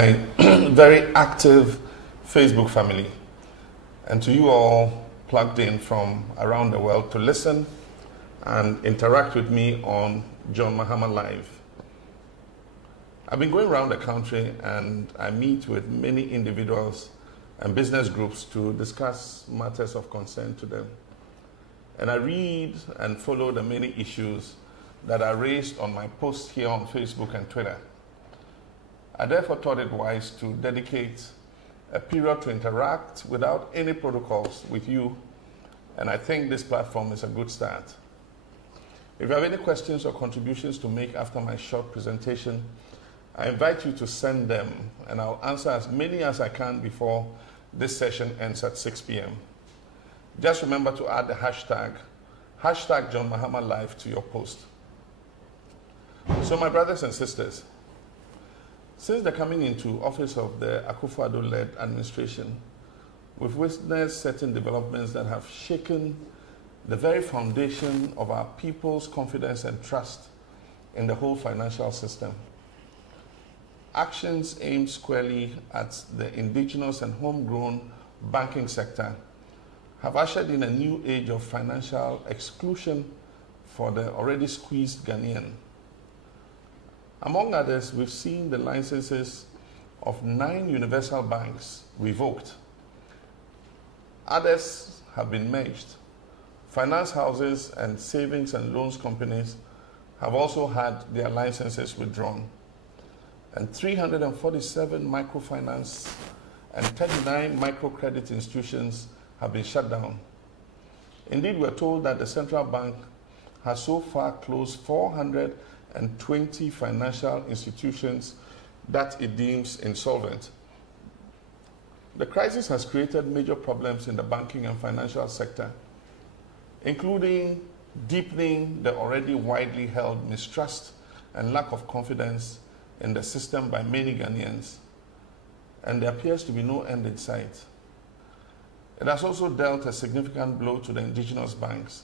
a very active Facebook family, and to you all plugged in from around the world to listen and interact with me on John Mahama Live. I've been going around the country and I meet with many individuals and business groups to discuss matters of concern to them. And I read and follow the many issues that are raised on my posts here on Facebook and Twitter. I therefore thought it wise to dedicate a period to interact without any protocols with you, and I think this platform is a good start. If you have any questions or contributions to make after my short presentation, I invite you to send them, and I'll answer as many as I can before this session ends at 6 p.m. Just remember to add the hashtag John Mahama Live to your post. So my brothers and sisters, since the coming into office of the Akufo-Addo-led administration, we've witnessed certain developments that have shaken the very foundation of our people's confidence and trust in the whole financial system. Actions aimed squarely at the indigenous and homegrown banking sector have ushered in a new age of financial exclusion for the already squeezed Ghanaian. Among others, we've seen the licenses of 9 universal banks revoked. Others have been merged. Finance houses and savings and loans companies have also had their licenses withdrawn. And 347 microfinance and 39 microcredit institutions have been shut down. Indeed, we're told that the central bank has so far closed 420 financial institutions that it deems insolvent. The crisis has created major problems in the banking and financial sector, including deepening the already widely held mistrust and lack of confidence in the system by many Ghanaians, and there appears to be no end in sight. It has also dealt a significant blow to the indigenous banks,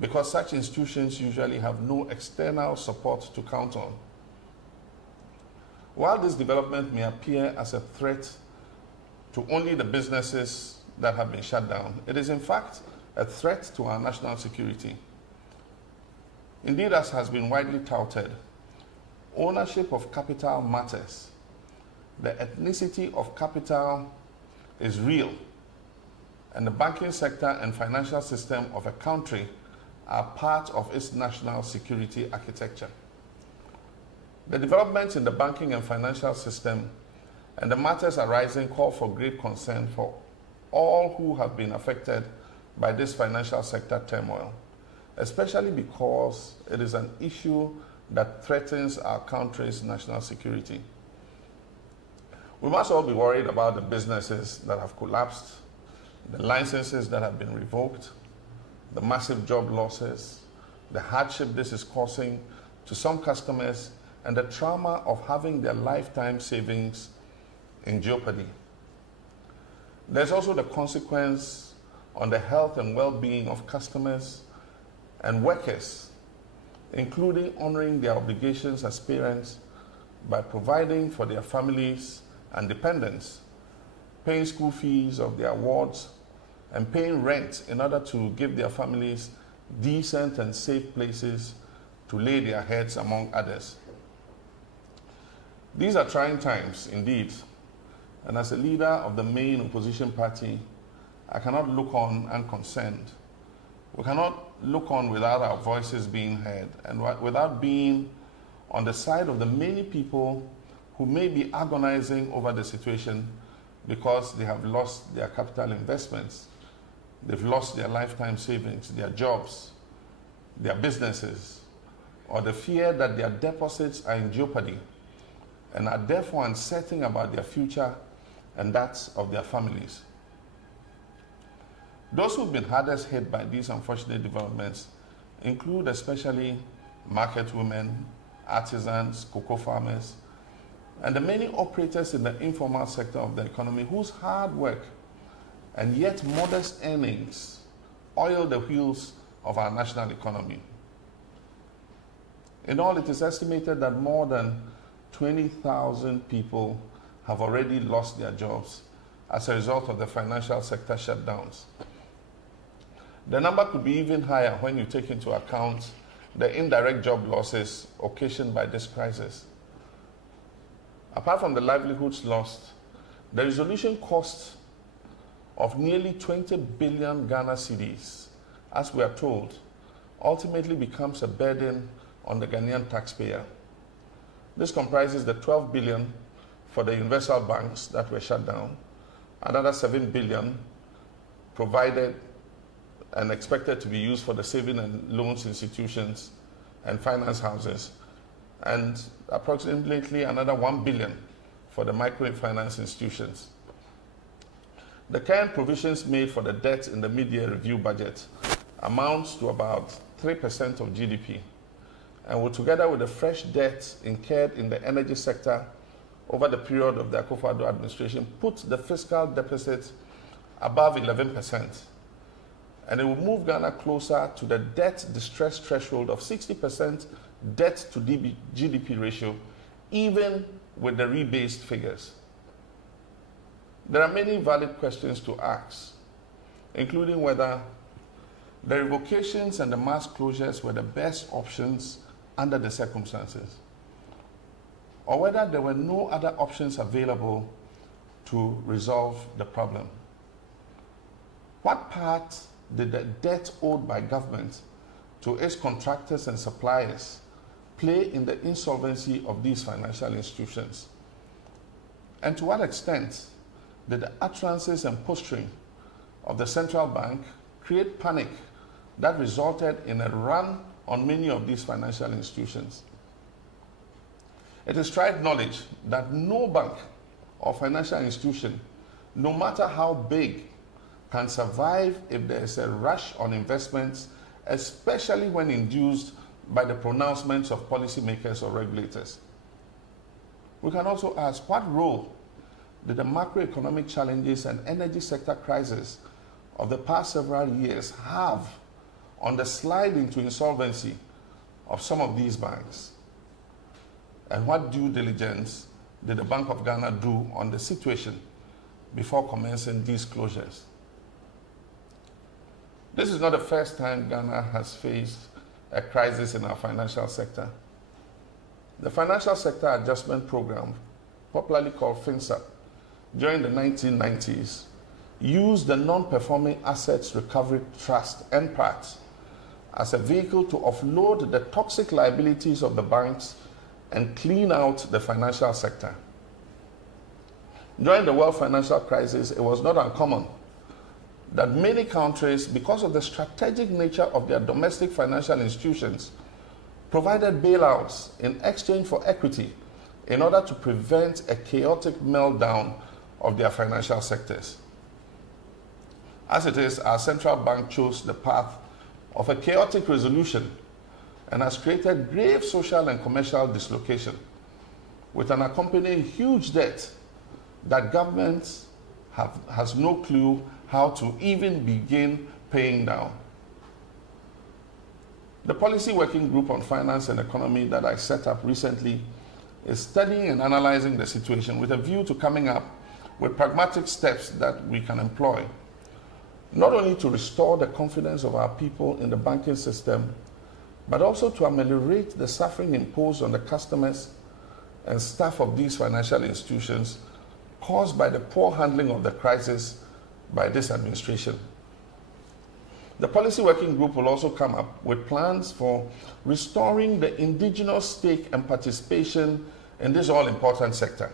because such institutions usually have no external support to count on. While this development may appear as a threat to only the businesses that have been shut down, it is in fact a threat to our national security. Indeed, as has been widely touted, ownership of capital matters. The ethnicity of capital is real, and the banking sector and financial system of a country are part of its national security architecture. The developments in the banking and financial system and the matters arising call for great concern for all who have been affected by this financial sector turmoil, especially because it is an issue that threatens our country's national security. We must all be worried about the businesses that have collapsed, the licenses that have been revoked, the massive job losses, the hardship this is causing to some customers, and the trauma of having their lifetime savings in jeopardy. There's also the consequence on the health and well-being of customers and workers, including honoring their obligations as parents by providing for their families and dependents, paying school fees of their wards, and paying rent in order to give their families decent and safe places to lay their heads, among others. These are trying times, indeed, and as a leader of the main opposition party, I cannot look on unconcerned. We cannot look on without our voices being heard and without being on the side of the many people who may be agonizing over the situation because they have lost their capital investments, they've lost their lifetime savings, their jobs, their businesses, or the fear that their deposits are in jeopardy and are therefore uncertain about their future and that of their families. Those who've been hardest hit by these unfortunate developments include especially market women, artisans, cocoa farmers, and the many operators in the informal sector of the economy whose hard work and yet modest earnings oil the wheels of our national economy. In all, it is estimated that more than 20,000 people have already lost their jobs as a result of the financial sector shutdowns. The number could be even higher when you take into account the indirect job losses occasioned by this crisis. Apart from the livelihoods lost, the resolution cost of nearly 20 billion Ghana cedis, as we are told, ultimately becomes a burden on the Ghanaian taxpayer. This comprises the 12 billion for the universal banks that were shut down, another 7 billion provided and expected to be used for the saving and loans institutions and finance houses, and approximately another 1 billion for the microfinance institutions. The current provisions made for the debt in the mid-year review budget amounts to about 3% of GDP, and will, together with the fresh debt incurred in the energy sector over the period of the Akufo-Addo administration, put the fiscal deficit above 11%. And it will move Ghana closer to the debt distress threshold of 60% debt to GDP ratio, even with the rebased figures. There are many valid questions to ask, including whether the revocations and the mass closures were the best options under the circumstances, or whether there were no other options available to resolve the problem. What part did the debt owed by government to its contractors and suppliers play in the insolvency of these financial institutions? And to what extent did the utterances and posturing of the central bank create panic that resulted in a run on many of these financial institutions? It is tried knowledge that no bank or financial institution, no matter how big, can survive if there is a rush on investments, especially when induced by the pronouncements of policymakers or regulators. We can also ask, what role did the macroeconomic challenges and energy sector crisis of the past several years have on the slide into insolvency of some of these banks? And what due diligence did the Bank of Ghana do on the situation before commencing these closures? This is not the first time Ghana has faced a crisis in our financial sector. The Financial Sector Adjustment Program, popularly called FinSAP, during the 1990s, used the Non-Performing Assets Recovery Trust, NPAT, as a vehicle to offload the toxic liabilities of the banks and clean out the financial sector. During the world financial crisis, it was not uncommon that many countries, because of the strategic nature of their domestic financial institutions, provided bailouts in exchange for equity in order to prevent a chaotic meltdown of their financial sectors. As it is, our central bank chose the path of a chaotic resolution and has created grave social and commercial dislocation, with an accompanying huge debt that governments has no clue how to even begin paying down. The Policy Working Group on Finance and Economy that I set up recently is studying and analyzing the situation with a view to coming up with pragmatic steps that we can employ, not only to restore the confidence of our people in the banking system, but also to ameliorate the suffering imposed on the customers and staff of these financial institutions caused by the poor handling of the crisis by this administration. The Policy Working Group will also come up with plans for restoring the indigenous stake and participation in this all-important sector.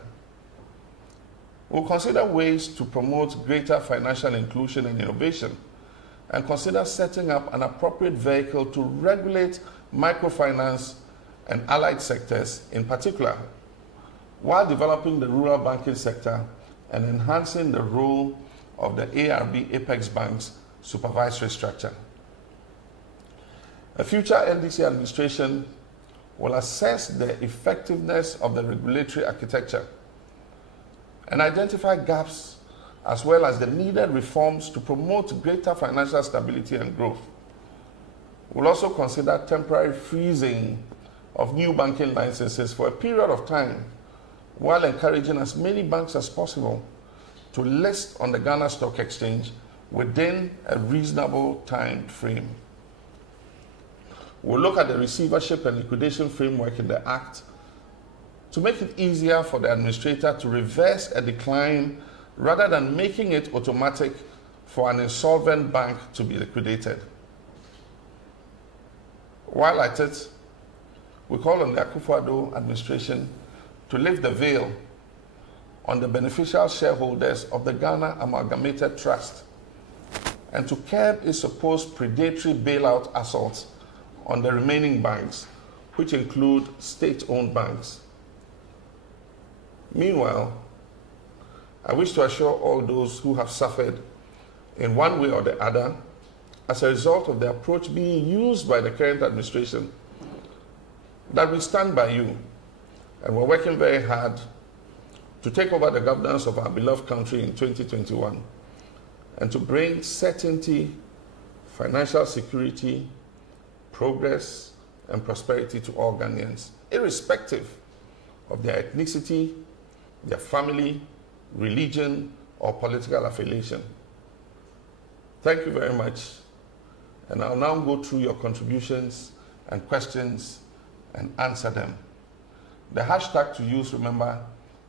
We'll consider ways to promote greater financial inclusion and innovation, and consider setting up an appropriate vehicle to regulate microfinance and allied sectors in particular, while developing the rural banking sector and enhancing the role of the ARB Apex Bank's supervisory structure. A future NDC administration will assess the effectiveness of the regulatory architecture and identify gaps as well as the needed reforms to promote greater financial stability and growth. We'll also consider temporary freezing of new banking licenses for a period of time while encouraging as many banks as possible to list on the Ghana Stock Exchange within a reasonable time frame. We'll look at the receivership and liquidation framework in the Act to make it easier for the administrator to reverse a decline rather than making it automatic for an insolvent bank to be liquidated. While at it, we call on the Akufo-Addo administration to lift the veil on the beneficial shareholders of the Ghana Amalgamated Trust and to curb its supposed predatory bailout assaults on the remaining banks, which include state-owned banks. Meanwhile, I wish to assure all those who have suffered in one way or the other as a result of the approach being used by the current administration that we stand by you, and we're working very hard to take over the governance of our beloved country in 2021 and to bring certainty, financial security, progress, and prosperity to all Ghanaians, irrespective of their ethnicity, their family, religion, or political affiliation. Thank you very much. And I'll now go through your contributions and questions and answer them. The hashtag to use, remember,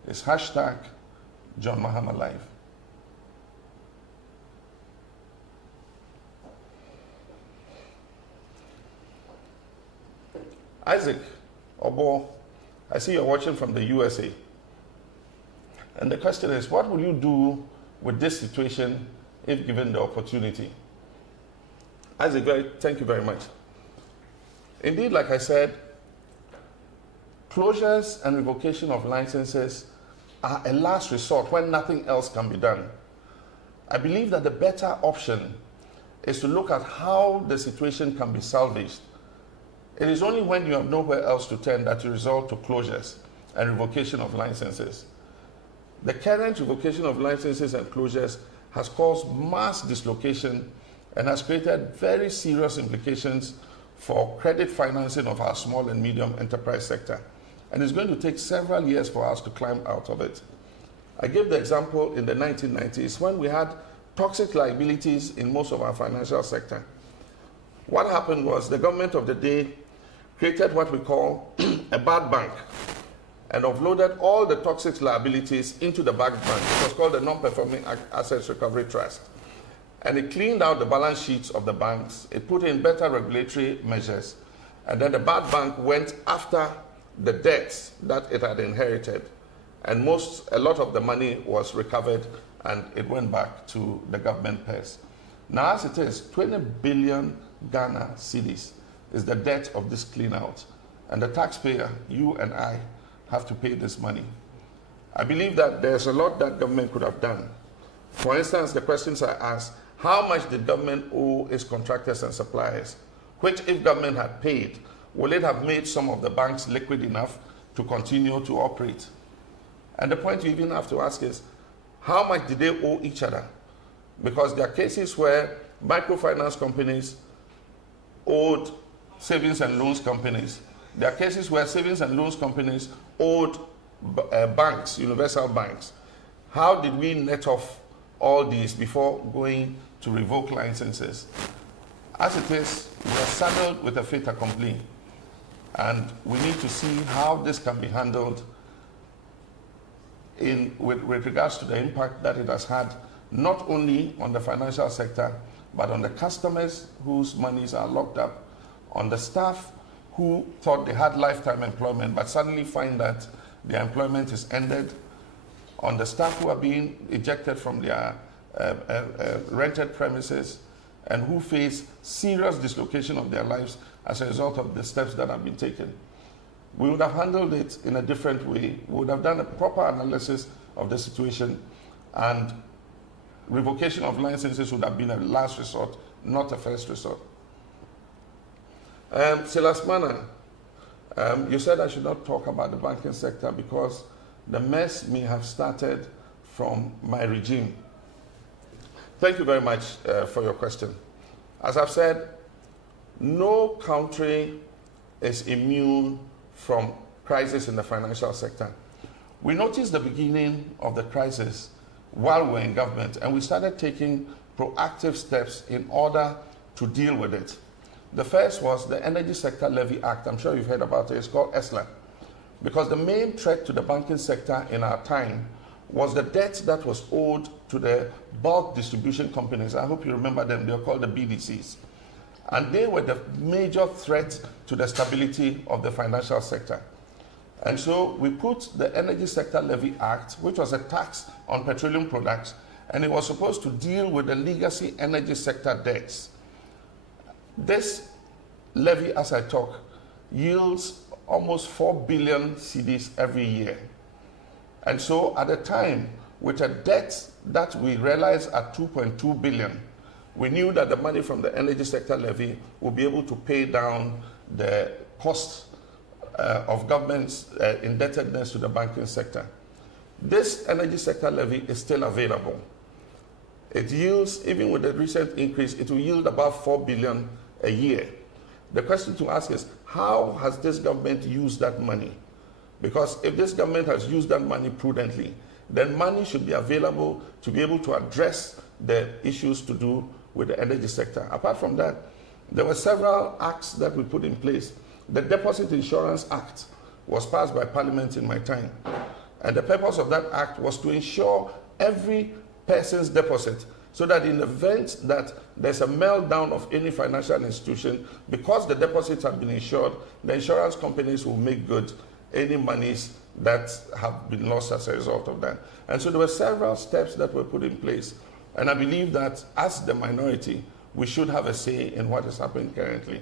is hashtag John Mahama Live. Isaac Obo, I see you're watching from the USA. And the question is, what will you do with this situation if given the opportunity? Isaac, thank you very much. Indeed, like I said, closures and revocation of licenses are a last resort when nothing else can be done. I believe that the better option is to look at how the situation can be salvaged. It is only when you have nowhere else to turn that you resort to closures and revocation of licenses. The current revocation of licenses and closures has caused mass dislocation and has created very serious implications for credit financing of our small and medium enterprise sector. And it's going to take several years for us to climb out of it. I gave the example in the 1990s when we had toxic liabilities in most of our financial sector. What happened was the government of the day created what we call a bad bank and offloaded all the toxic liabilities into the bad bank. It was called the Non-Performing Assets Recovery Trust. And it cleaned out the balance sheets of the banks. It put in better regulatory measures. And then the bad bank went after the debts that it had inherited. And a lot of the money was recovered and it went back to the government purse. Now, as it is, 20 billion Ghana cedis is the debt of this clean out. And the taxpayer, you and I, have to pay this money. I believe that there's a lot that government could have done. For instance, the questions I asked, how much did government owe its contractors and suppliers? Which, if government had paid, will it have made some of the banks liquid enough to continue to operate? And the point you even have to ask is, how much did they owe each other? Because there are cases where microfinance companies owed savings and loans companies. There are cases where savings and loans companies owed banks, universal banks. How did we net off all these before going to revoke licenses? As it is, we are saddled with a fait accompli, and we need to see how this can be handled with regards to the impact that it has had, not only on the financial sector, but on the customers whose monies are locked up, on the staff who thought they had lifetime employment but suddenly find that their employment is ended, on the staff who are being ejected from their rented premises and who face serious dislocation of their lives as a result of the steps that have been taken. We would have handled it in a different way. We would have done a proper analysis of the situation, and revocation of licenses would have been a last resort, not a first resort. Silas Mana, you said I should not talk about the banking sector because the mess may have started from my regime. Thank you very much for your question. As I've said, no country is immune from crisis in the financial sector. We noticed the beginning of the crisis while we were in government, and we started taking proactive steps in order to deal with it. The first was the Energy Sector Levy Act. I'm sure you've heard about it. It's called ESLA. Because the main threat to the banking sector in our time was the debt that was owed to the bulk distribution companies. I hope you remember them. They were called the BDCs. And they were the major threat to the stability of the financial sector. And so we put the Energy Sector Levy Act, which was a tax on petroleum products, and it was supposed to deal with the legacy energy sector debts. This levy, as I talk, yields almost 4 billion cedis every year. And so at the time, with a debt that we realized at 2.2 billion, we knew that the money from the energy sector levy would be able to pay down the cost of government's indebtedness to the banking sector. This energy sector levy is still available. It yields, even with the recent increase, it will yield about 4 billion a year. The question to ask is, how has this government used that money? Because if this government has used that money prudently, then money should be available to be able to address the issues to do with the energy sector. Apart from that, there were several acts that we put in place. The Deposit Insurance Act was passed by Parliament in my time. And the purpose of that act was to ensure every person's deposit, so that in the event that there's a meltdown of any financial institution, because the deposits have been insured, the insurance companies will make good any monies that have been lost as a result of that. And so there were several steps that were put in place. And I believe that as the minority, we should have a say in what is happening currently.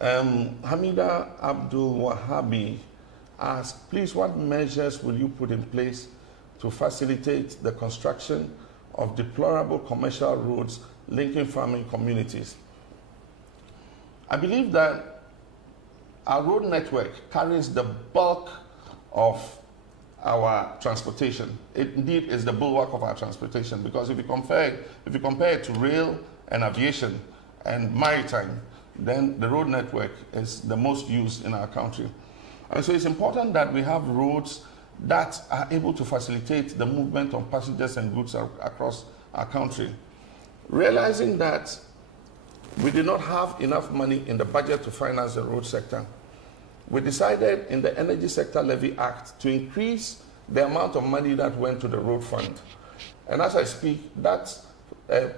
Hamida Abdul Wahabi asked, please, what measures will you put in place to facilitate the construction of deplorable commercial roads linking farming communities? I believe that our road network carries the bulk of our transportation. It indeed is the bulwark of our transportation, because if you compare it to rail and aviation and maritime, then the road network is the most used in our country. And so it's important that we have roads that are able to facilitate the movement of passengers and goods across our country. Realizing that we did not have enough money in the budget to finance the road sector, we decided in the Energy Sector Levy Act to increase the amount of money that went to the road fund. And as I speak, that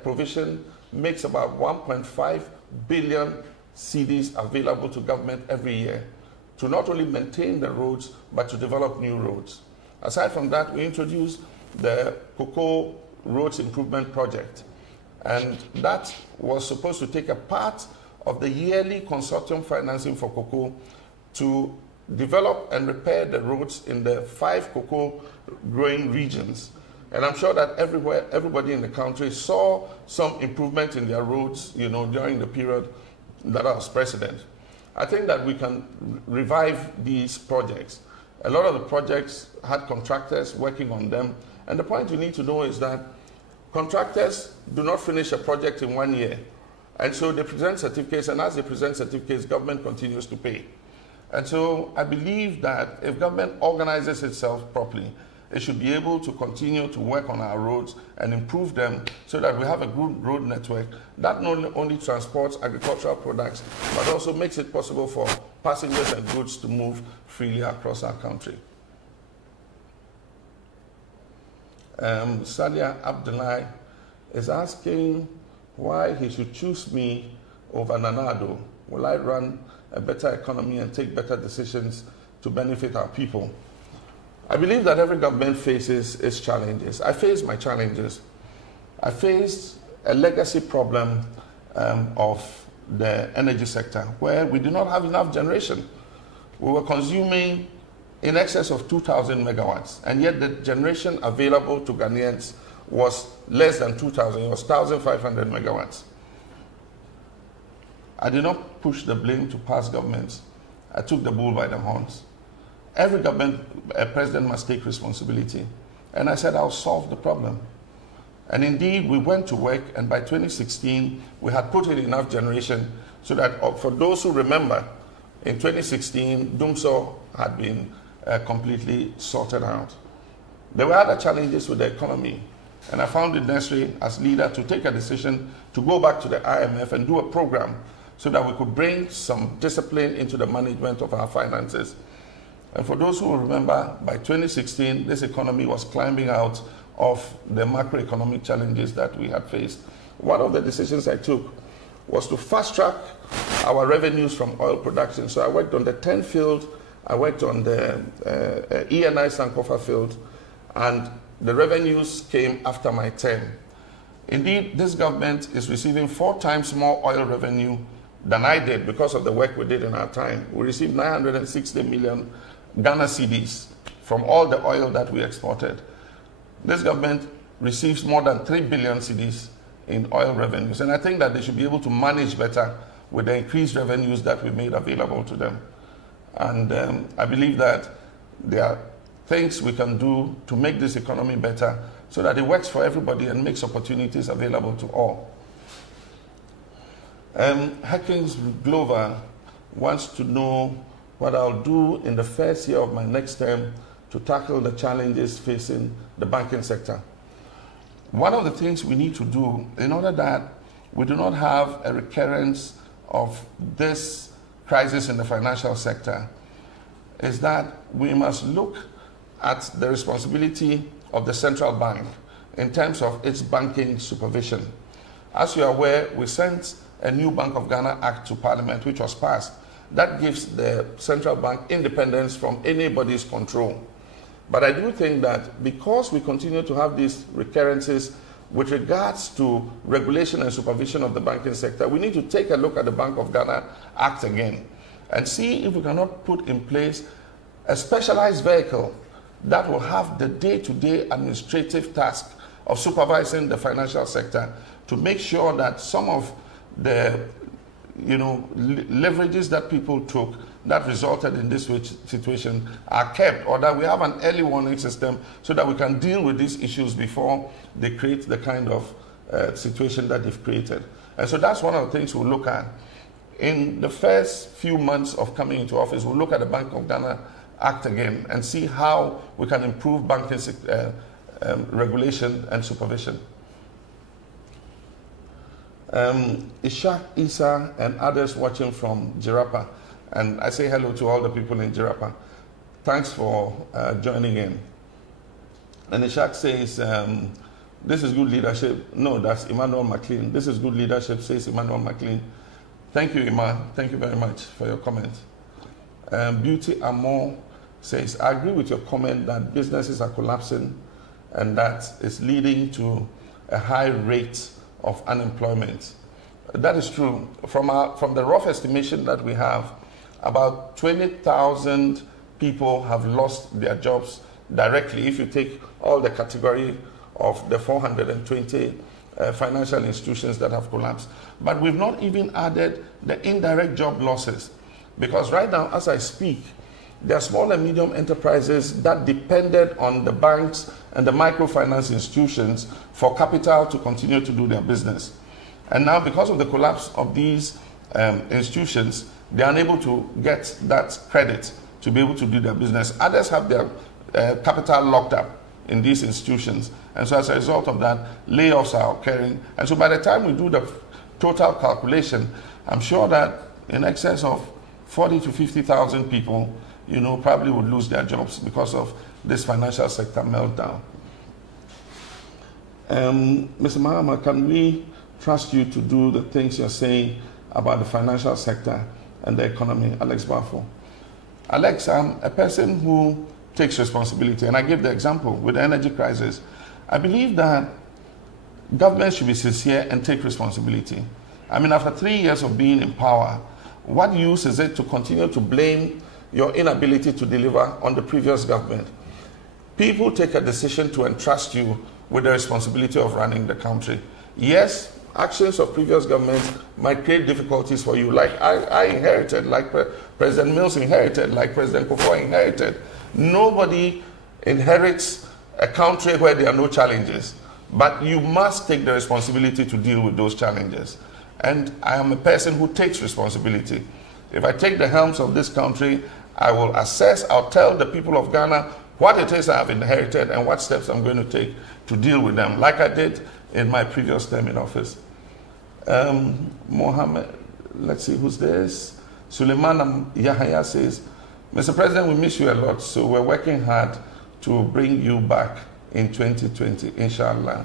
provision makes about 1.5 billion cedis available to government every year to not only maintain the roads, but to develop new roads. Aside from that, we introduced the Cocoa Roads Improvement Project. And that was supposed to take a part of the yearly consortium financing for cocoa to develop and repair the roads in the 5 cocoa growing regions. And I'm sure that everybody in the country saw some improvement in their roads, during the period that I was president. I think that we can revive these projects. A lot of the projects had contractors working on them. And the point you need to know is that contractors do not finish a project in 1 year. And so they present certificates, and as they present certificates, government continues to pay. And so I believe that if government organizes itself properly, it should be able to continue to work on our roads and improve them so that we have a good road network that not only transports agricultural products, but also makes it possible for passengers and goods to move freely across our country. Sadia Abdullahi is asking why he should choose me over Nanado. Will I run a better economy and take better decisions to benefit our people? I believe that every government faces its challenges. I faced my challenges. I faced a legacy problem of the energy sector where we did not have enough generation. We were consuming in excess of 2,000 megawatts, and yet the generation available to Ghanaians was less than 2,000. It was 1,500 megawatts. I did not push the blame to past governments. I took the bull by the horns. Every government, president must take responsibility. And I said, I'll solve the problem. And indeed, we went to work, and by 2016, we had put in enough generation so that, for those who remember, in 2016, Dumso had been completely sorted out. There were other challenges with the economy, and I found it necessary as leader to take a decision to go back to the IMF and do a program so that we could bring some discipline into the management of our finances. And for those who remember, by 2016, this economy was climbing out of the macroeconomic challenges that we had faced. One of the decisions I took was to fast-track our revenues from oil production. So I worked on the 10 field, I worked on the ENI Sankofa field, and the revenues came after my term. Indeed, this government is receiving 4 times more oil revenue than I did because of the work we did in our time. We received 960 million Ghana cedis from all the oil that we exported. This government receives more than 3 billion cedis in oil revenues, and I think that they should be able to manage better with the increased revenues that we made available to them. And I believe that there are things we can do to make this economy better so that it works for everybody and makes opportunities available to all. Hackins Glover wants to know what I'll do in the first year of my next term to tackle the challenges facing the banking sector. One of the things we need to do in order that we do not have a recurrence of this crisis in the financial sector is that we must look at the responsibility of the central bank in terms of its banking supervision. As you are aware, we sent a new Bank of Ghana Act to Parliament, which was passed. That gives the central bank independence from anybody's control. But I do think that because we continue to have these recurrences with regards to regulation and supervision of the banking sector, we need to take a look at the Bank of Ghana Act again and see if we cannot put in place a specialized vehicle that will have the day-to-day administrative task of supervising the financial sector to make sure that some of the leverages that people took that resulted in this situation are kept, or that we have an early warning system so that we can deal with these issues before they create the kind of situation that they've created. And so that's one of the things we'll look at. In the first few months of coming into office, we'll look at the Bank of Ghana Act again and see how we can improve banking regulation and supervision. Ishak Isa and others watching from Jirapa, and I say hello to all the people in Jirapa. Thanks for joining in. And Ishak says, this is good leadership. No, that's Emmanuel McLean. This is good leadership, says Emmanuel McLean. Thank you, Emma. Thank you very much for your comment. Beauty Amor says, I agree with your comment that businesses are collapsing and that is leading to a high rate of unemployment. That is true. From the rough estimation that we have, about 20,000 people have lost their jobs directly if you take all the category of the 420 financial institutions that have collapsed. But we've not even added the indirect job losses, because right now, as I speak, there are small and medium enterprises that depended on the banks and the microfinance institutions for capital to continue to do their business. And now, because of the collapse of these institutions, they are unable to get that credit to be able to do their business. Others have their capital locked up in these institutions. And so as a result of that, layoffs are occurring. And so by the time we do the total calculation, I'm sure that in excess of 40 to 50,000 people, probably would lose their jobs because of this financial sector meltdown. Mr. Mahama, can we trust you to do the things you're saying about the financial sector and the economy? Alex Bafo. Alex, I'm a person who takes responsibility, and I give the example with the energy crisis. I believe that government should be sincere and take responsibility. I mean, after 3 years of being in power, what use is it to continue to blame your inability to deliver on the previous government? People take a decision to entrust you with the responsibility of running the country. Yes, actions of previous governments might create difficulties for you, like I inherited, like President Mills inherited, like President Kufuor inherited. Nobody inherits a country where there are no challenges, but you must take the responsibility to deal with those challenges. And I am a person who takes responsibility. If I take the helms of this country, I will assess, I'll tell the people of Ghana what it is I have inherited and what steps I'm going to take to deal with them, like I did in my previous term in office. Mohammed, let's see who's this. Suleiman Yahya says, Mr. President, we miss you a lot, so we're working hard to bring you back in 2020, inshallah.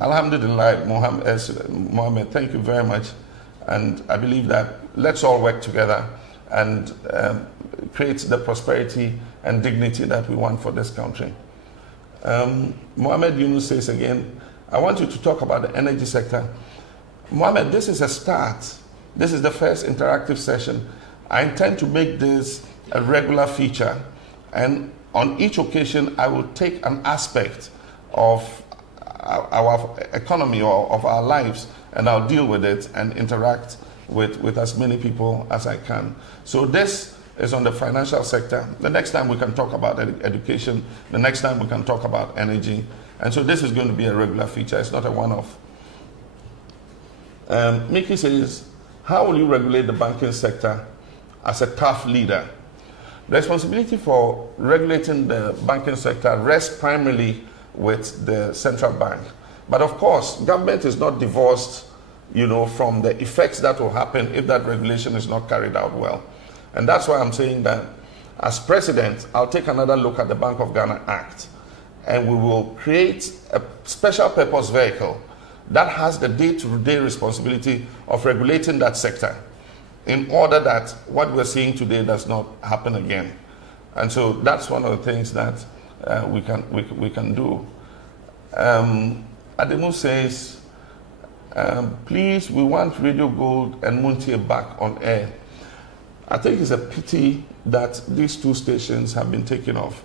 Alhamdulillah, Mohammed, thank you very much. And I believe that let's all work together and create the prosperity and dignity that we want for this country. Mohammed Yunus says again, I want you to talk about the energy sector. Mohammed, this is a start. This is the first interactive session. I intend to make this a regular feature, and on each occasion I will take an aspect of our economy or of our lives, and I'll deal with it and interact with as many people as I can. So this is on the financial sector. The next time we can talk about education. The next time we can talk about energy. And so this is going to be a regular feature. It's not a one-off. Mickey says, how will you regulate the banking sector as a tough leader? The responsibility for regulating the banking sector rests primarily with the central bank. But of course, government is not divorced, from the effects that will happen if that regulation is not carried out well. And that's why I'm saying that as president, I'll take another look at the Bank of Ghana Act, and we will create a special purpose vehicle that has the day-to-day responsibility of regulating that sector in order that what we're seeing today does not happen again. And so that's one of the things that we can do. Ademu says, please, we want Radio Gold and Muntie back on air. I think it's a pity that these two stations have been taken off.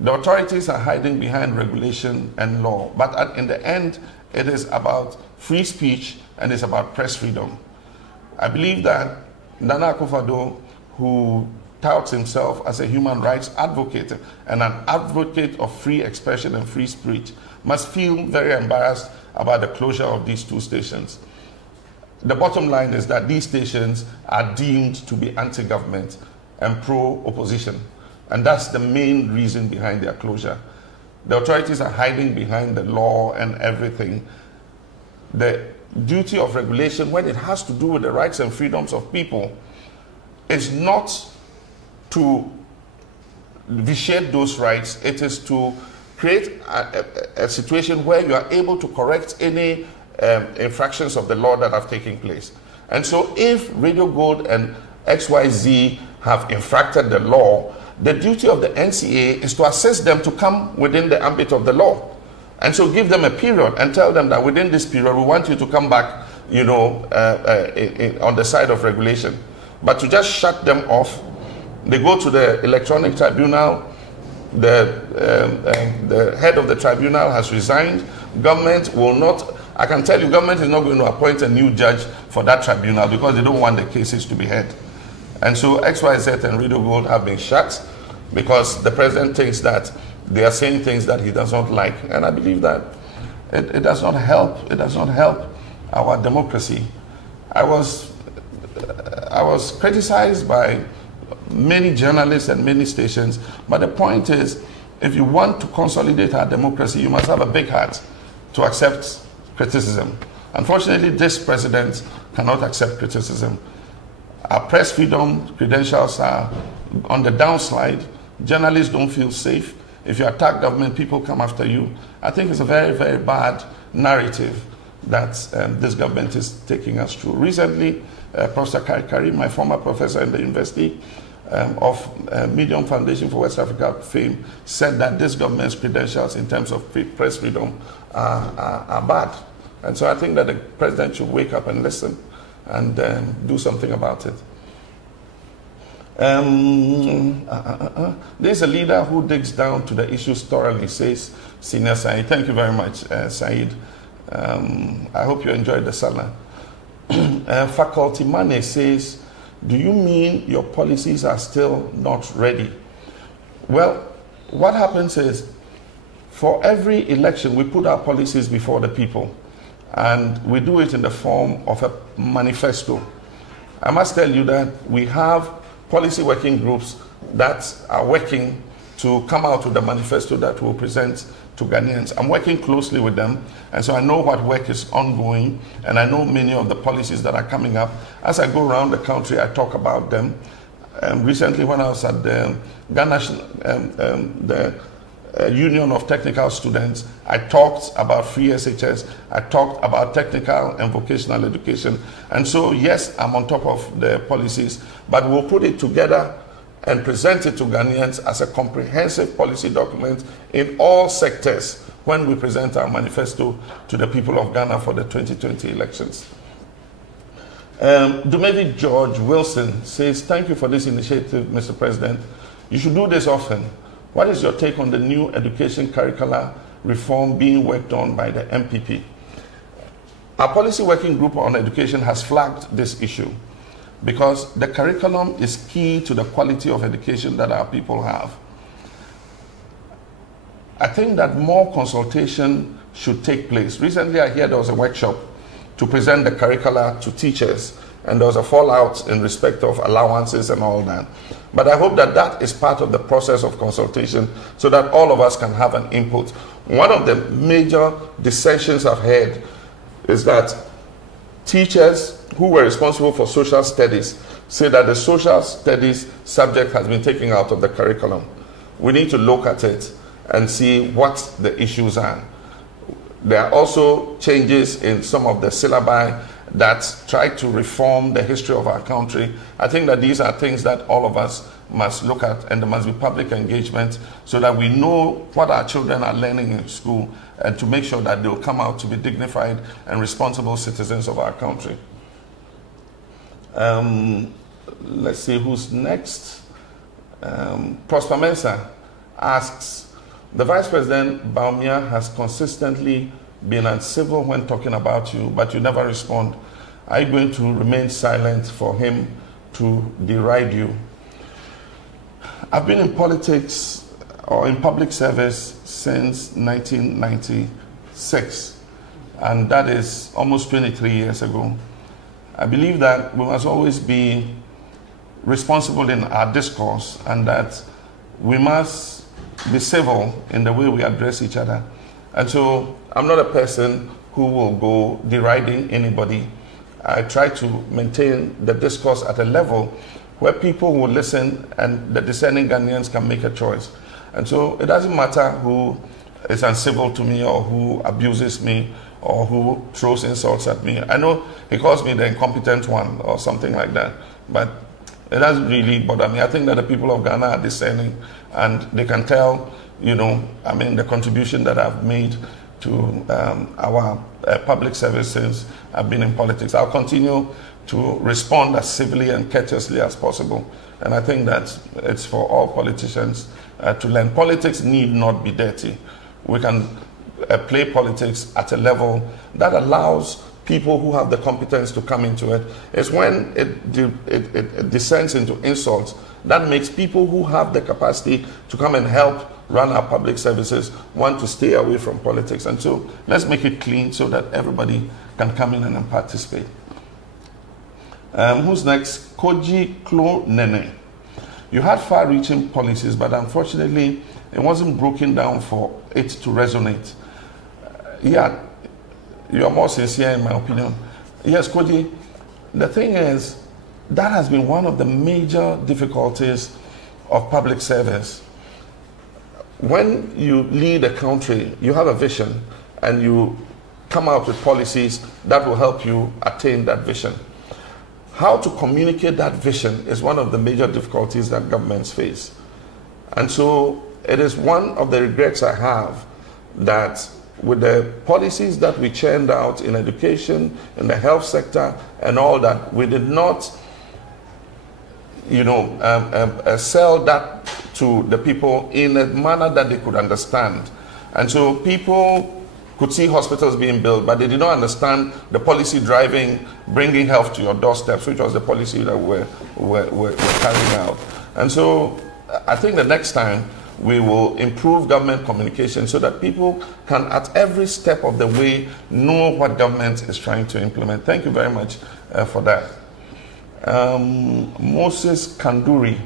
The authorities are hiding behind regulation and law, but in the end, it is about free speech and it's about press freedom. I believe that Nana Akufo-Addo, who touts himself as a human rights advocate and an advocate of free expression and free speech, must feel very embarrassed about the closure of these two stations. The bottom line is that these stations are deemed to be anti-government and pro-opposition, and that's the main reason behind their closure. The authorities are hiding behind the law and everything. The duty of regulation, when it has to do with the rights and freedoms of people, is not to vitiate those rights. It is to create a situation where you are able to correct any infractions of the law that have taken place. And so if Radio Gold and XYZ have infracted the law, the duty of the NCA is to assist them to come within the ambit of the law. And so give them a period and tell them that within this period, we want you to come back, on the side of regulation. But to just shut them off, they go to the electronic tribunal, the head of the tribunal has resigned. Government will not, I can tell you, government is not going to appoint a new judge for that tribunal because they don't want the cases to be heard. And so XYZ and Radio Gold have been shut because the president thinks that they are saying things that he does not like. And I believe that it does not help. It does not help our democracy. I was criticized by many journalists and many stations, but the point is, if you want to consolidate our democracy, you must have a big heart to accept criticism. Unfortunately, this president cannot accept criticism. Our press freedom credentials are on the downslide. Journalists don't feel safe. If you attack government, people come after you. I think it's a very, very bad narrative that this government is taking us through. Recently, Professor Karim, my former professor in the University of Medium Foundation for West Africa fame, said that this government's credentials in terms of press freedom are bad. And so I think that the president should wake up and listen and do something about it. There's a leader who digs down to the issues thoroughly, says Senior Said. Thank you very much, Said. I hope you enjoyed the salah. Faculty Mane says, do you mean your policies are still not ready? Well, what happens is, for every election, we put our policies before the people, and we do it in the form of a manifesto. I must tell you that we have policy working groups that are working to come out with the manifesto that we'll present to Ghanaians. I'm working closely with them, and so I know what work is ongoing, and I know many of the policies that are coming up. As I go around the country, I talk about them. Recently, when I was at the Union of Technical Students, I talked about free SHS, I talked about technical and vocational education. And so, yes, I'm on top of the policies, but we'll put it together and present it to Ghanaians as a comprehensive policy document in all sectors when we present our manifesto to the people of Ghana for the 2020 elections. Dumevi George Wilson says, thank you for this initiative, Mr. President. You should do this often. What is your take on the new education curricular reform being worked on by the MPP? Our policy working group on education has flagged this issue because the curriculum is key to the quality of education that our people have. I think that more consultation should take place. Recently, I heard there was a workshop to present the curricula to teachers, and there was a fallout in respect of allowances and all that. But I hope that that is part of the process of consultation so that all of us can have an input. One of the major dissensions I've heard is that teachers who were responsible for social studies say that the social studies subject has been taken out of the curriculum. We need to look at it and see what the issues are. There are also changes in some of the syllabi that try to reform the history of our country. I think that these are things that all of us must look at, and there must be public engagement so that we know what our children are learning in school and to make sure that they'll come out to be dignified and responsible citizens of our country. Let's see who's next. Prosper Mensah asks, the Vice President Baumia has consistently been uncivil when talking about you, but you never respond. Are you going to remain silent for him to deride you? I've been in politics or in public service since 1996, and that is almost 23 years ago. I believe that we must always be responsible in our discourse and that we must be civil in the way we address each other. And so I'm not a person who will go deriding anybody. I try to maintain the discourse at a level where people will listen and the discerning Ghanaians can make a choice. And so it doesn't matter who is uncivil to me or who abuses me or who throws insults at me. I know he calls me the incompetent one or something like that, but it doesn't really bother me. I think that the people of Ghana are discerning and they can tell, you know, I mean, the contribution that I've made to our public service since I've been in politics. I'll continue to respond as civilly and courteously as possible. And I think that it's for all politicians to learn. Politics need not be dirty. We can play politics at a level that allows people who have the competence to come into it. It's when it descends into insults that makes people who have the capacity to come and help run our public services want to stay away from politics. And so let's make it clean so that everybody can come in and participate. Who's next? Koji Klo Nene. You had far-reaching policies, but unfortunately, it wasn't broken down for it to resonate. Yeah, you are more sincere in my opinion. Yes, Koji, the thing is, that has been one of the major difficulties of public service. When you lead a country, you have a vision and you come out with policies that will help you attain that vision. How to communicate that vision is one of the major difficulties that governments face. And so it is one of the regrets I have that with the policies that we churned out in education, in the health sector, and all that, we did not, you know, sell that to the people in a manner that they could understand. And so people could see hospitals being built, but they did not understand the policy driving, bringing health to your doorsteps, which was the policy that we're carrying out. And so I think the next time we will improve government communication so that people can, at every step of the way, know what government is trying to implement. Thank you very much for that. Moses Kanduri.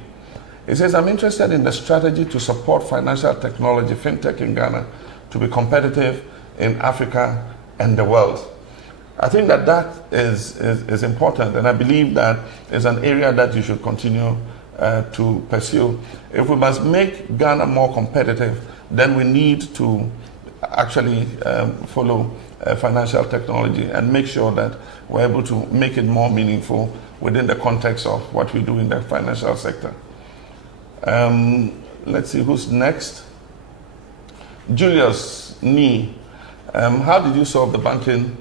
He says, I'm interested in the strategy to support financial technology, fintech in Ghana, to be competitive in Africa and the world. I think that that is important, and I believe that is an area that you should continue to pursue. If we must make Ghana more competitive, then we need to actually follow financial technology and make sure that we're able to make it more meaningful within the context of what we do in the financial sector. Let's see who's next. Julius Nee, how did you solve the banking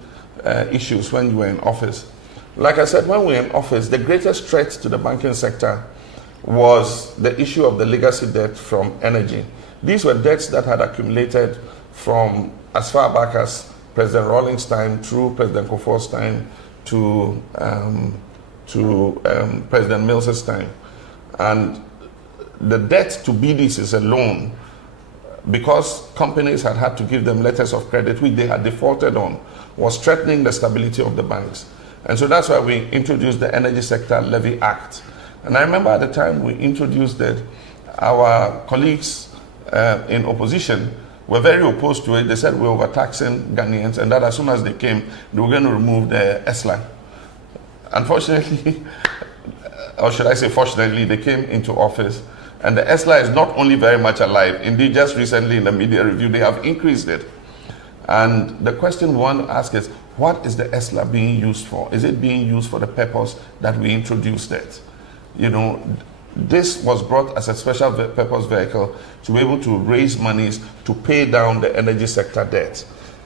issues when you were in office? Like I said, when we were in office, the greatest threat to the banking sector was the issue of the legacy debt from energy. These were debts that had accumulated from as far back as President Rawlings' time through President Kufuor's time to President Mills's time. And the debt to BDCs alone, because companies had to give them letters of credit which they had defaulted on, was threatening the stability of the banks. And so that's why we introduced the Energy Sector Levy Act. And I remember at the time we introduced it, our colleagues in opposition were very opposed to it. They said we're overtaxing Ghanaians, and that as soon as they came, they were going to remove the ESLA. Unfortunately, or should I say fortunately, they came into office, and the ESLA is not only very much alive, indeed just recently in the media review, they have increased it. And the question we want to ask is, what is the ESLA being used for? Is it being used for the purpose that we introduced it? You know, this was brought as a special purpose vehicle to be able to raise monies to pay down the energy sector debt.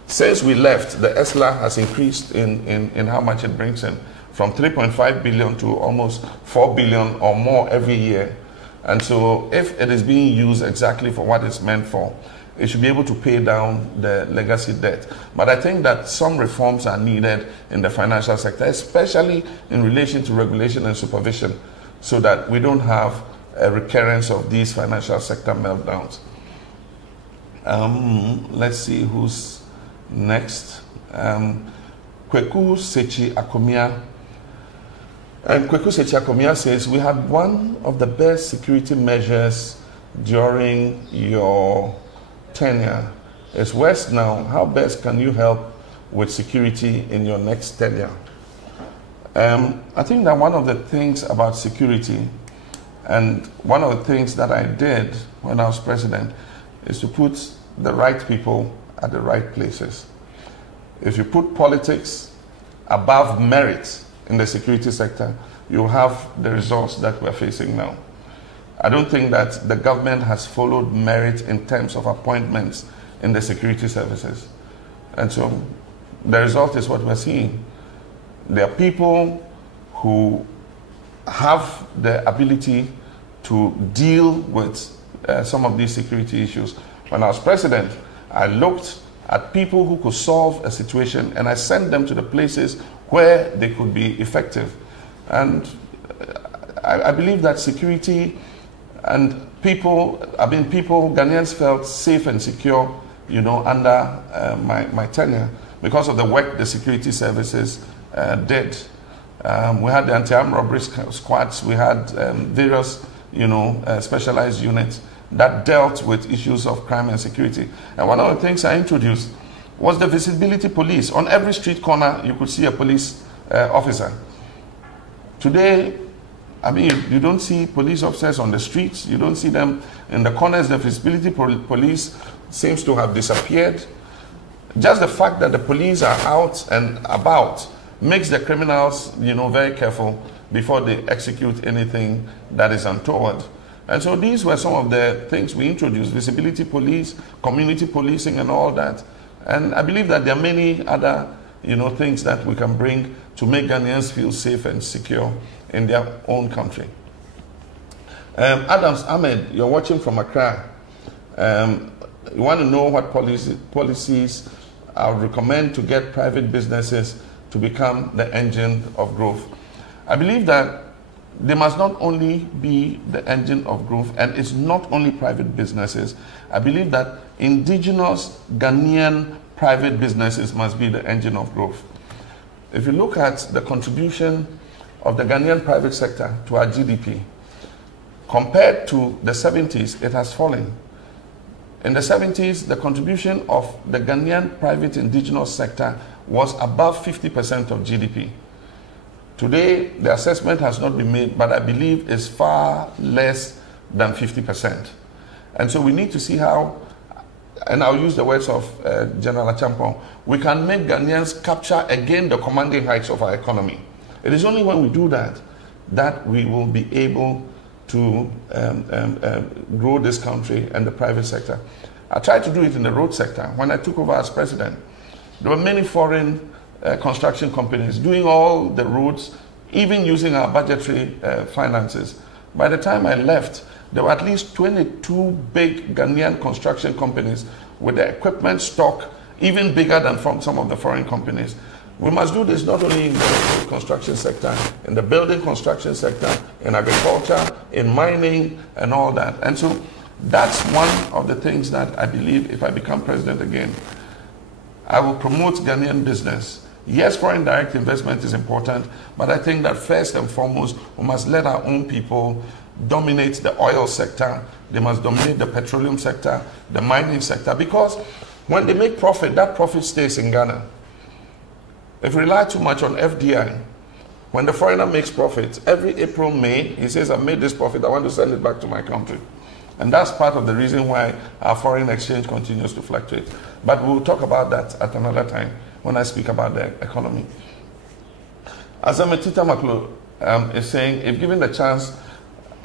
Since we left, the ESLA has increased in how much it brings in, from 3.5 billion to almost 4 billion or more every year. And so if it is being used exactly for what it's meant for, it should be able to pay down the legacy debt. But I think that some reforms are needed in the financial sector, especially in relation to regulation and supervision, so that we don't have a recurrence of these financial sector meltdowns. Let's see who's next. Kweku Sechi Akomia. And Kweku Sechi Akomia says, we had one of the best security measures during your tenure. It's West now. How best can you help with security in your next tenure? I think that one of the things about security, and one of the things that I did when I was president, is to put the right people at the right places. If you put politics above merit in the security sector, you'll have the results that we're facing now. I don't think that the government has followed merit in terms of appointments in the security services. And so the result is what we're seeing. There are people who have the ability to deal with some of these security issues. When I was president, I looked at people who could solve a situation and I sent them to the places where they could be effective. And I believe that security and people, Ghanaians felt safe and secure, you know, under my tenure because of the work the security services did. We had the anti-armed robbery squads, we had various, you know, specialized units that dealt with issues of crime and security. And one of the things I introduced was the visibility police. On every street corner, you could see a police officer. Today, I mean, you don't see police officers on the streets. You don't see them in the corners. The visibility police seems to have disappeared. Just the fact that the police are out and about makes the criminals, you know, very careful before they execute anything that is untoward. And so these were some of the things we introduced: visibility police, community policing, and all that. And I believe that there are many other, you know, things that we can bring to make Ghanaians feel safe and secure in their own country. Adams Ahmed, you're watching from Accra. You want to know what policies I would recommend to get private businesses to become the engine of growth. I believe that they must not only be the engine of growth, and it's not only private businesses. I believe that indigenous Ghanaian private businesses must be the engine of growth. If you look at the contribution of the Ghanaian private sector to our GDP, compared to the 70s, it has fallen. In the 70s, the contribution of the Ghanaian private indigenous sector was above 50% of GDP. Today, the assessment has not been made, but I believe it's far less than 50%. And so we need to see how, and I'll use the words of General Achampong, we can make Ghanaians capture again the commanding heights of our economy. It is only when we do that that we will be able to grow this country and the private sector. I tried to do it in the road sector. When I took over as president, there were many foreign construction companies doing all the roads, even using our budgetary finances. By the time I left, there were at least 22 big Ghanaian construction companies with the equipment stock even bigger than from some of the foreign companies. We must do this not only in the construction sector, in the building construction sector, in agriculture, in mining, and all that. And so that's one of the things that I believe if I become president again, I will promote Ghanaian business. Yes, foreign direct investment is important, but I think that first and foremost, we must let our own people dominate the oil sector. They must dominate the petroleum sector, the mining sector, because when they make profit, that profit stays in Ghana. If we rely too much on FDI, when the foreigner makes profit, every April, May, he says, I've made this profit, I want to send it back to my country. And that's part of the reason why our foreign exchange continues to fluctuate. But we'll talk about that at another time when I speak about the economy. Azametita Maklo is saying, if given the chance,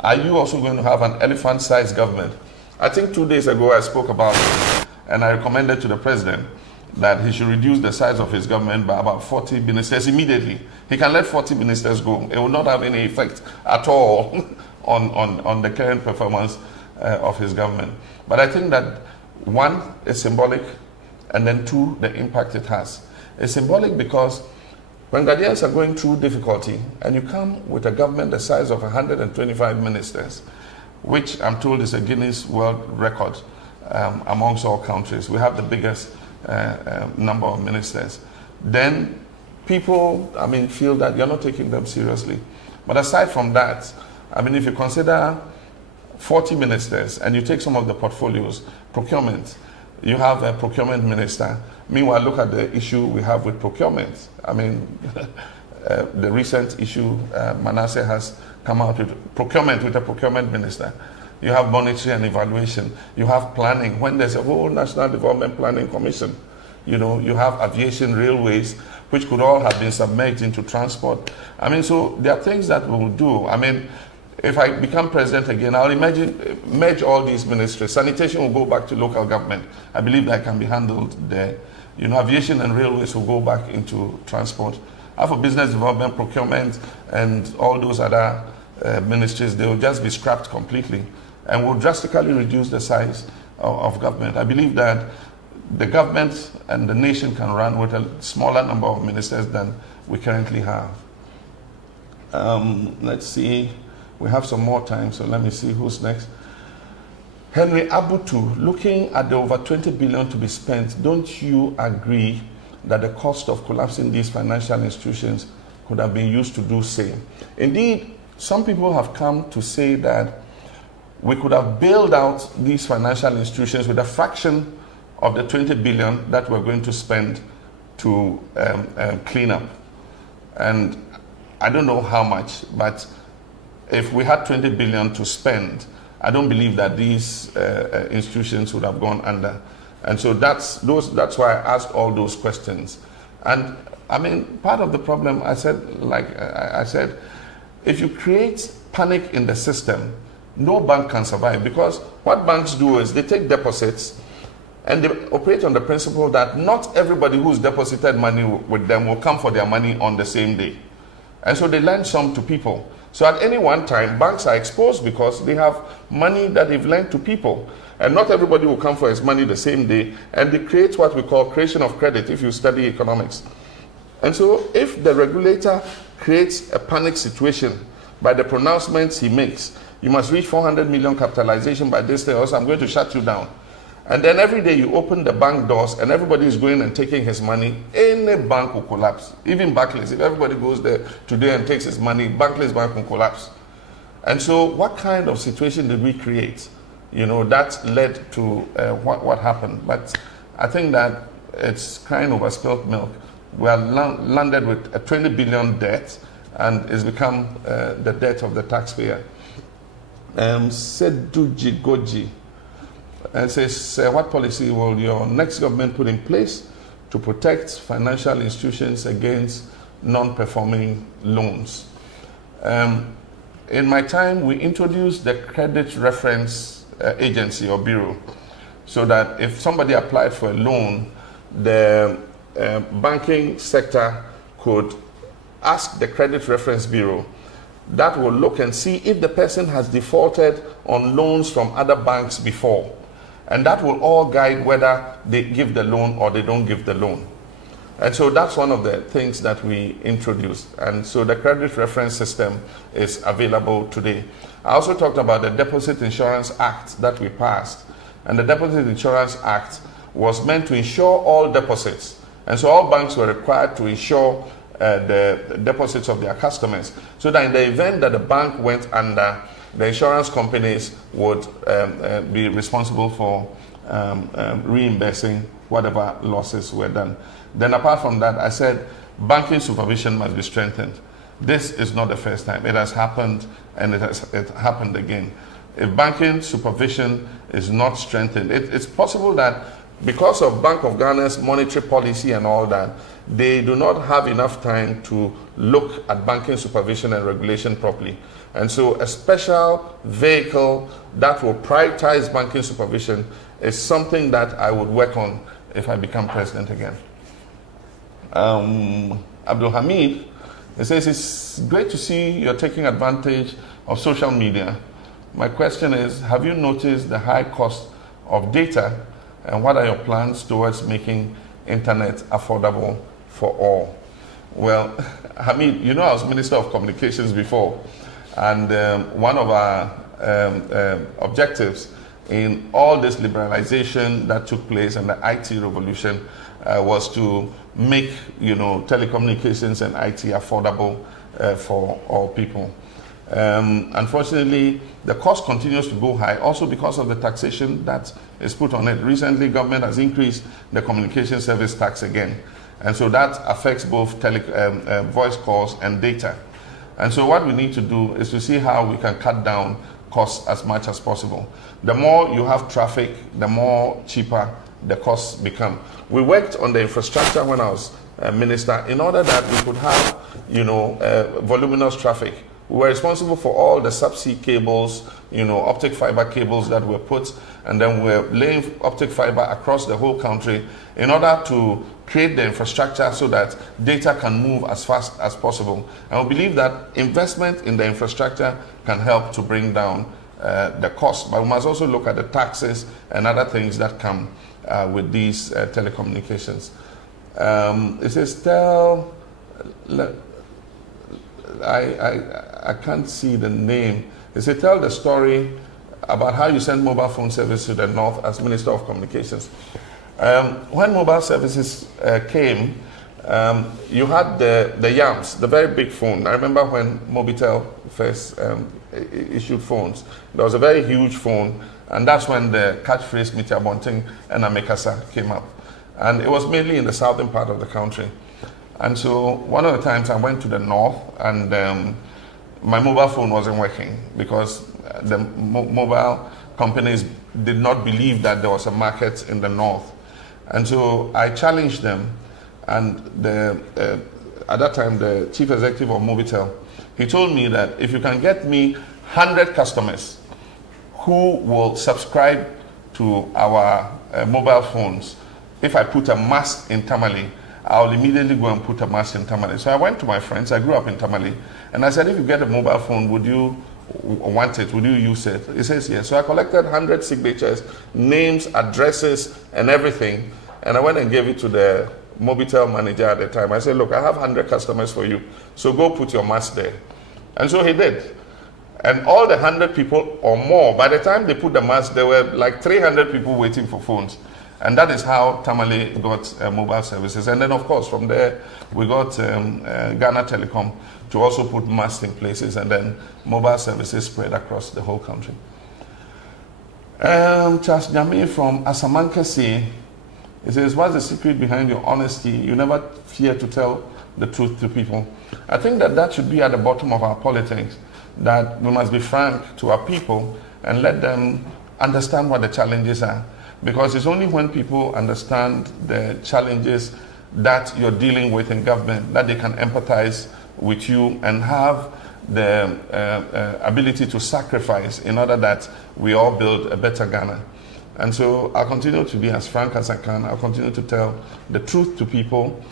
are you also going to have an elephant-sized government? I think 2 days ago I spoke about it, and I recommended to the president that he should reduce the size of his government by about 40 ministers immediately. He can let 40 ministers go. It will not have any effect at all on the current performance of his government. But I think that one is symbolic, and then two, the impact it has. It's symbolic because when Ghanaians are going through difficulty and you come with a government the size of 125 ministers, which I'm told is a Guinness World Record amongst all countries, we have the biggest number of ministers, then people, feel that you're not taking them seriously. But aside from that, if you consider 40 ministers and you take some of the portfolios, procurement, you have a procurement minister. Meanwhile, look at the issue we have with procurement. The recent issue Manasseh has come out with procurement with a procurement minister. You have monetary and evaluation. You have planning. When there's a whole National Development Planning Commission, you have aviation, railways, which could all have been submerged into transport. So there are things that we'll do. If I become president again, I'll merge all these ministries. Sanitation will go back to local government. I believe that can be handled there. Aviation and railways will go back into transport. For business development, procurement, and all those other ministries, they will just be scrapped completely and will drastically reduce the size of government. I believe that the government and the nation can run with a smaller number of ministers than we currently have. Let's see. We have some more time, so let me see who's next. Henry Abutu, looking at the over 20 billion to be spent, don't you agree that the cost of collapsing these financial institutions could have been used to do same? Indeed, some people have come to say that we could have bailed out these financial institutions with a fraction of the 20 billion that we're going to spend to clean up. And I don't know how much, but if we had 20 billion to spend, I don't believe that these institutions would have gone under. And so that's why I asked all those questions. And part of the problem, I said, if you create panic in the system, no bank can survive, because what banks do is they take deposits and they operate on the principle that not everybody who's deposited money with them will come for their money on the same day. And so they lend some to people. So at any one time, banks are exposed because they have money that they've lent to people. And not everybody will come for his money the same day. And they create what we call creation of credit, if you study economics. And so if the regulator creates a panic situation by the pronouncements he makes, you must reach 400 million capitalization by this day, or else I'm going to shut you down. And then every day you open the bank doors and everybody is going and taking his money, any bank will collapse. Even Barclays, if everybody goes there today and takes his money, Barclays Bank will collapse. And so what kind of situation did we create? You know, that led to what happened. But I think that it's crying over spilled milk. We are landed with a 20 billion debt, and it's become the debt of the taxpayer. Seduji Goji says, what policy will your next government put in place to protect financial institutions against non-performing loans? In my time, we introduced the Credit Reference Agency or Bureau, so that if somebody applied for a loan, the banking sector could ask the Credit Reference Bureau. That will look and see if the person has defaulted on loans from other banks before. And that will all guide whether they give the loan or they don't give the loan. And so that's one of the things that we introduced. And so the credit reference system is available today. I also talked about the Deposit Insurance Act that we passed. And the Deposit Insurance Act was meant to insure all deposits. And so all banks were required to insure the deposits of their customers, so that in the event that the bank went under, the insurance companies would be responsible for reimbursing whatever losses were done. Then apart from that, I said banking supervision must be strengthened. This is not the first time. It has happened, and it happened again. If banking supervision is not strengthened, it's possible that because of Bank of Ghana's monetary policy and all that, they do not have enough time to look at banking supervision and regulation properly. And so a special vehicle that will prioritize banking supervision is something that I would work on if I become president again. Abdul Hamid, he says, it's great to see you're taking advantage of social media. My question is, have you noticed the high cost of data, and what are your plans towards making internet affordable for all? Well, Hamid, you know, I was Minister of Communications before, and one of our objectives in all this liberalization that took place and the IT revolution was to make, you know, telecommunications and IT affordable for all people. Unfortunately, the cost continues to go high, also because of the taxation that is put on it. Recently, government has increased the communication service tax again. And so that affects both voice calls and data. And so what we need to do is to see how we can cut down costs as much as possible. The more you have traffic, the more cheaper the costs become. We worked on the infrastructure when I was minister in order that we could have, you know, voluminous traffic. We were responsible for all the subsea cables, you know, optic fiber cables that were put, and then we're laying optic fiber across the whole country in order to create the infrastructure so that data can move as fast as possible. And we believe that investment in the infrastructure can help to bring down the cost. But we must also look at the taxes and other things that come with these telecommunications. It says, I can't see the name. It says, tell the story about how you sent mobile phone service to the North as Minister of Communications. When mobile services came, you had the YAMS, the very big phone. I remember when Mobitel first issued phones. There was a very huge phone, and that's when the catchphrase Miti Abonting and Amekasa came up. And it was mainly in the southern part of the country. And so one of the times I went to the North, and my mobile phone wasn't working because the mobile companies did not believe that there was a market in the North. And so I challenged them, and at that time the chief executive of Mobitel, he told me that if you can get me 100 customers who will subscribe to our mobile phones, if I put a mast in Tamale, I'll immediately go and put a mast in Tamale. So I went to my friends, I grew up in Tamale, and I said, if you get a mobile phone, would you want it? Would you use it? He says yes. So I collected 100 signatures, names, addresses, and everything, and I went and gave it to the Mobitel manager at the time. I said, look, I have 100 customers for you, so go put your mast there. And so he did. And all the 100 people or more, by the time they put the mask, there were like 300 people waiting for phones. And that is how Tamale got mobile services. And then, of course, from there, we got Ghana Telecom to also put masts in places, and then mobile services spread across the whole country. Charles Nyame from Asamankasi, he says, what's the secret behind your honesty? You never fear to tell the truth to people. I think that should be at the bottom of our politics, that we must be frank to our people and let them understand what the challenges are. Because it's only when people understand the challenges that you're dealing with in government that they can empathize with you and have the ability to sacrifice in order that we all build a better Ghana. And so I'll continue to be as frank as I can. I'll continue to tell the truth to people.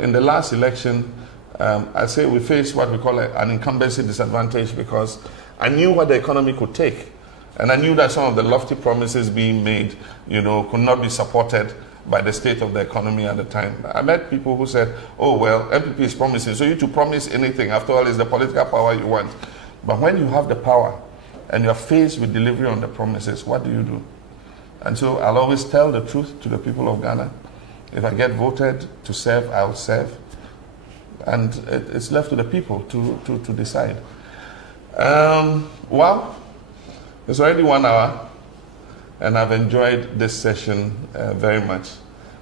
In the last election, I say we faced what we call an incumbency disadvantage, because I knew what the economy could take. And I knew that some of the lofty promises being made, could not be supported by the state of the economy at the time. I met people who said, oh, well, MPP is promising, so you to promise anything. After all, it's the political power you want. But when you have the power and you're faced with delivery on the promises, what do? And so I'll always tell the truth to the people of Ghana. If I get voted to serve, I'll serve. And it's left to the people to decide. Well, it's already 1 hour, and I've enjoyed this session very much.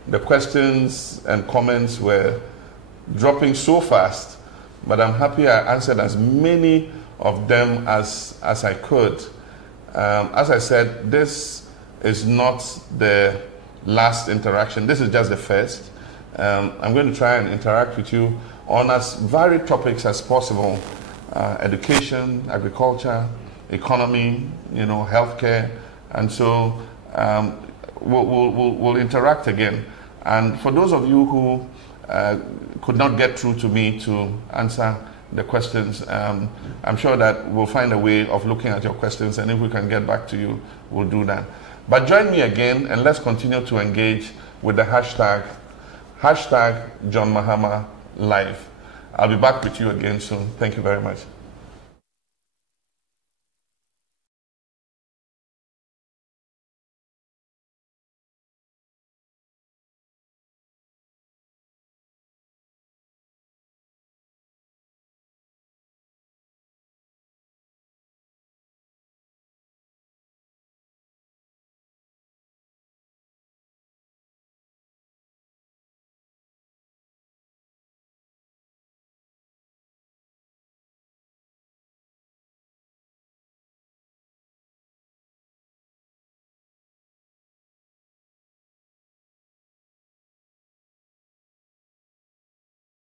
The questions and comments were dropping so fast, but I'm happy I answered as many of them as I could. As I said, this is not the last interaction. This is just the first. I'm going to try and interact with you on as varied topics as possible. Education, agriculture, economy, healthcare. And so we'll interact again. And for those of you who could not get through to me to answer the questions, I'm sure that we'll find a way of looking at your questions, and if we can get back to you, we'll do that. But join me again, and let's continue to engage with the hashtag John Mahama Live. I'll be back with you again soon. Thank you very much.